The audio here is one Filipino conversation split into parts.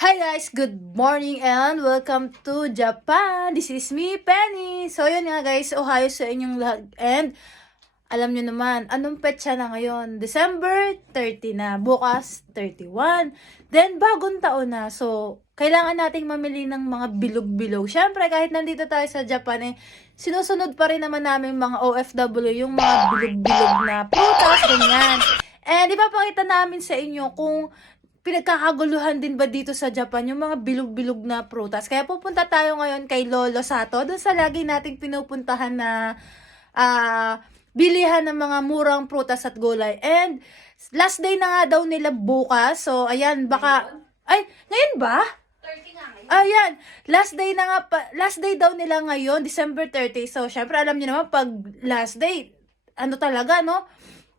Hi guys, good morning and welcome to Japan. This is me, Penny. So yun nga guys, Ohio sa inyong lahat. And alam nyo naman, anong petsa na ngayon? December 30 na, bukas 31. Then bagong taon na. So kailangan nating mamili ng mga bilog-bilog. Syempre kahit nandito tayo sa Japan eh, sinusunod pa rin naman namin mga OFW yung mga bilog-bilog na prutas, ganyan. And ipapakita namin sa inyo kung pinagkakaguluhan din ba dito sa Japan yung mga bilog-bilog na prutas. Kaya pupunta tayo ngayon kay Lolo Sato, doon sa lagi nating pinupuntahan na ah, bilihan ng mga murang prutas at gulay. And last day na nga daw nila bukas. So ayan, baka ay ngayon ba? 30 nga ngayon. Ayan, last day na nga pa, last day daw nila ngayon, December 30. So, syempre alam niyo naman pag last day, ano talaga, no?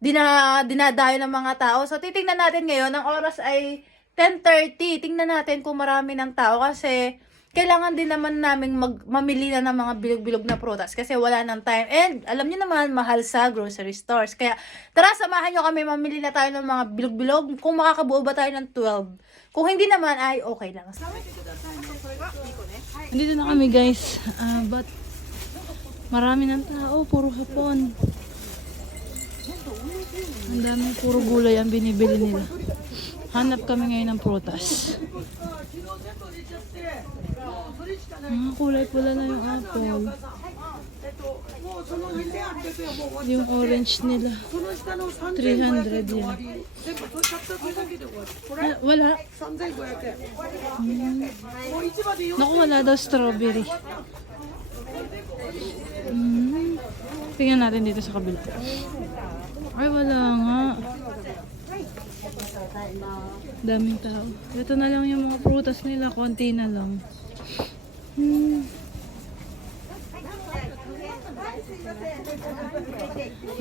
Dina, dinadayo ng mga tao. So, titingnan natin ngayon, ang oras ay 10.30. Tingnan natin kung marami ng tao kasi kailangan din naman namin mag, mamili na ng mga bilog-bilog na prutas kasi wala ng time. And alam niyo naman, mahal sa grocery stores. Kaya tara, samahan niyo kami, mamili na tayo ng mga bilog-bilog kung makakabuo ba tayo ng 12. Kung hindi naman, ay okay lang. Dito na kami guys. Ah, but marami ng tao, puro hapon. Ang dami puro gulay ang binibili nila. Hanap kami ngayon ng prutas. Mga kulay pula na yung apple. Yung orange nila. 300 yan. Ah, wala. Naku, wala daw strawberry. Mm. Tingnan natin dito sa kabila. Ay, wala nga. Daming tao. Ito na lang yung mga prutas nila. Konti na lang. Hmm.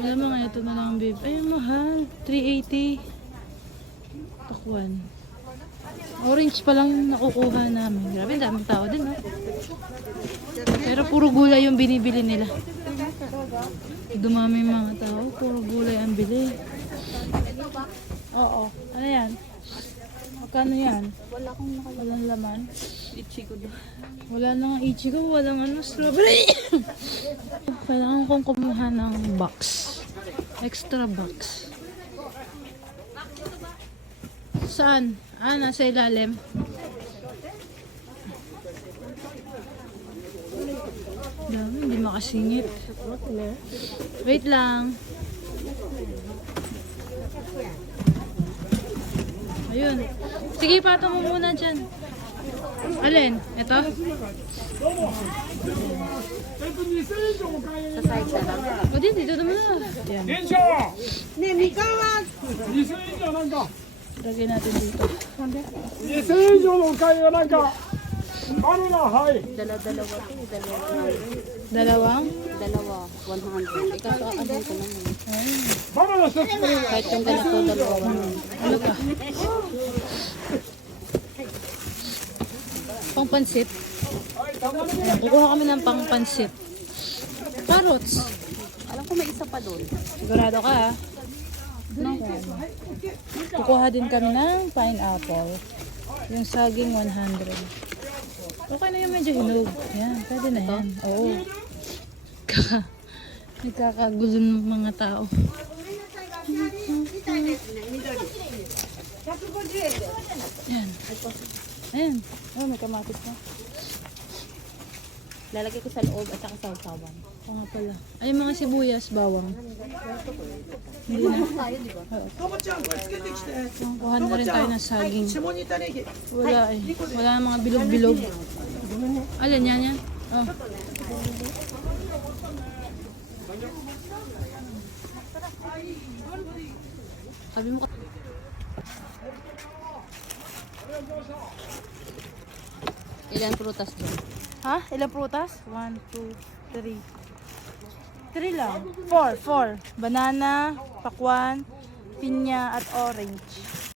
Wala mga ito na lang, babe. Ay, mahal. 380. Takwan. Orange pa lang nakukuha namin. Grabe, daming tao din, no? Pero puro gulay yung binibili nila. Dumami mga tao, puro gulay ang bili. Oo. Ano yan? Magkano yan? Wala akong nakalaman. Walang laman. Ichigo doon. Wala na nga ichigo, walang ano, strawberry. Kailangan kong kumuha ng box. Extra box. Saan? Ah, nasa ilalim. Dami, hindi makasingit. Wait lang. Ayun. Sige, pato mo muna dyan. Alin? Ito? Sa side sa lang. O din, dito naman na. Yan. 連勝ねみかんは2000円以上なんか Lagay natin dito. 2000円以上のお買いはなんか Paano na, hi? Dala-dalawa to, dalawa. Dalawa, 100. Ikaw sa akin ko naman. Paano na, sir? Kahit yung ganito, dalawa. Ano ba? Pangpansit. Kukuha kami ng pangpansit. Carrots. Alam ko may isa pa doon. Sigurado ka ha? No. Din kami ng pineapple. Yung saging 100. Okay na yung medyo hinog. Yan, pwede na yan. Oo. Kaka, nagkakagulo ng mga tao. Yan. Ayan. Oh, may kamatis na. Lalagay ko sa loob at saka sa bawang. Oo nga pala. Ay, mga sibuyas, bawang. Hindi na. Oo. Kuha na rin tayo ng saging. Wala eh. Wala ang mga bilog-bilog. Alin yan yan? Oh. Sabi mo ka- Ilan prutas doon? Ha? Ilang prutas? One, two, three. Three lang. Four, four. Banana, pakwan, pinya, at orange.